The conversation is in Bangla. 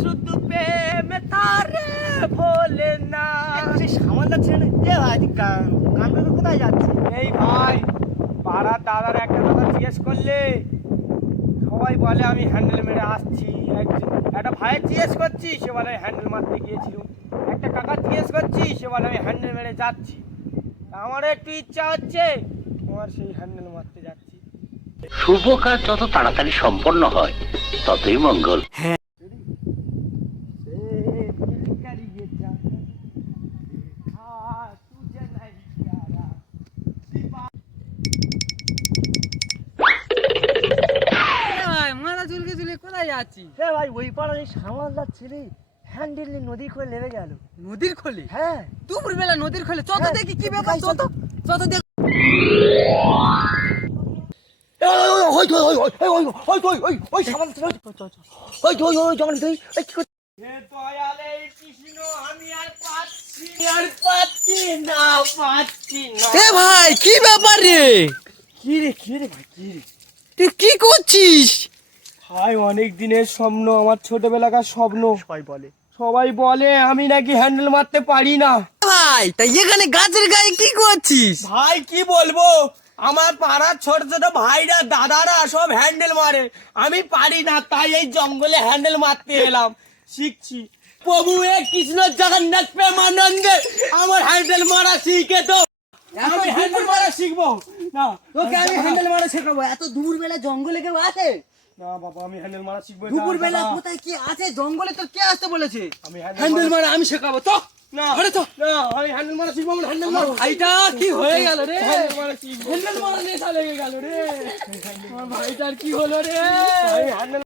শুধু প্রেম তারে ভোলে না। সামাল যাচ্ছে না এ ভাই তুই গান গান করে কোথায় যাচ্ছে এই ভাই পাড়ার দাদার একটা কথা জিজ্ঞেস করলে সবাই বলে আমি হ্যান্ডেল মেরে আসছি। একটা ভাইয়ের জিজ্ঞেস করছি সে বলে হ্যান্ডেল মারতে গিয়েছিলাম। একটা কাকা জিজ্ঞেস করছি সে বলে আমি হ্যান্ডেল মেরে যাচ্ছি। তা আমারও একটু ইচ্ছা হচ্ছে তোমার সেই হ্যান্ডেল মারতে যাচ্ছি। শুভ কাজ যত তাড়াতাড়ি সম্পন্ন হয় ততই মঙ্গল। से যাচ্ছি এ ভাই ওই পাড়া এই সামাল যাচ্ছে রে হ্যান্ডেল নিয়ে নদী করে নেমে গেল। নদীর খোলে? হ্যাঁ। দুপুর বেলা নদীর খোলে। চত হ্যাঁ, দেখি কি ব্যাপার চত চত দেখ। ভাই কি ব্যাপার রে? কি রে কি রে ভাই কি রে? তুই কি করছিস? ভাই অনেক দিনের স্বপ্ন আমার ছোটবেলাকার স্বপ্ন। সবাই বলে। সবাই বলে আমি নাকি হ্যান্ডেল মারতে পারি না। ভাই তাই এখানে গাছের গায়ে কি করছিস? ভাই কি বলব? আমার পাড়ার ছোট ছোট ভাইরা দাদারা সব হ্যান্ডেল মারে। আমি পারি না তাই এই জঙ্গলে হ্যান্ডেল মারতে এলাম। শিখছি। প্রভু এ কৃষ্ণ জগন্নাথ প্রেমানন্দে আমার হ্যান্ডেল মারা শিখে তো। আমি হ্যান্ডেল মারা শিখব? না। তোকে আমি হ্যান্ডেল মারা শেখাবো। এত দুপুর বেলা জঙ্গলে কেউ আছে? না বাবা আমি হ্যান্ডেল মারা শিখব দুপুর বেলা কোথায় কি আছে? জঙ্গলে তো কে আসতে বলেছে? আমি হ্যান্ডেল মারা আমি শেখাবো তো? না ঘরে তো? না আমি হ্যান্ডেল মারা শিখব না হ্যান্ডেল মারা। ভাইটা কি হয়ে গেল রে? হ্যান্ডেল মারা শিখব। হ্যান্ডেল মারা নেশা লেগে গেল রে। আমার ভাইটার কি হলো রে? আমি হ্যান্ডেল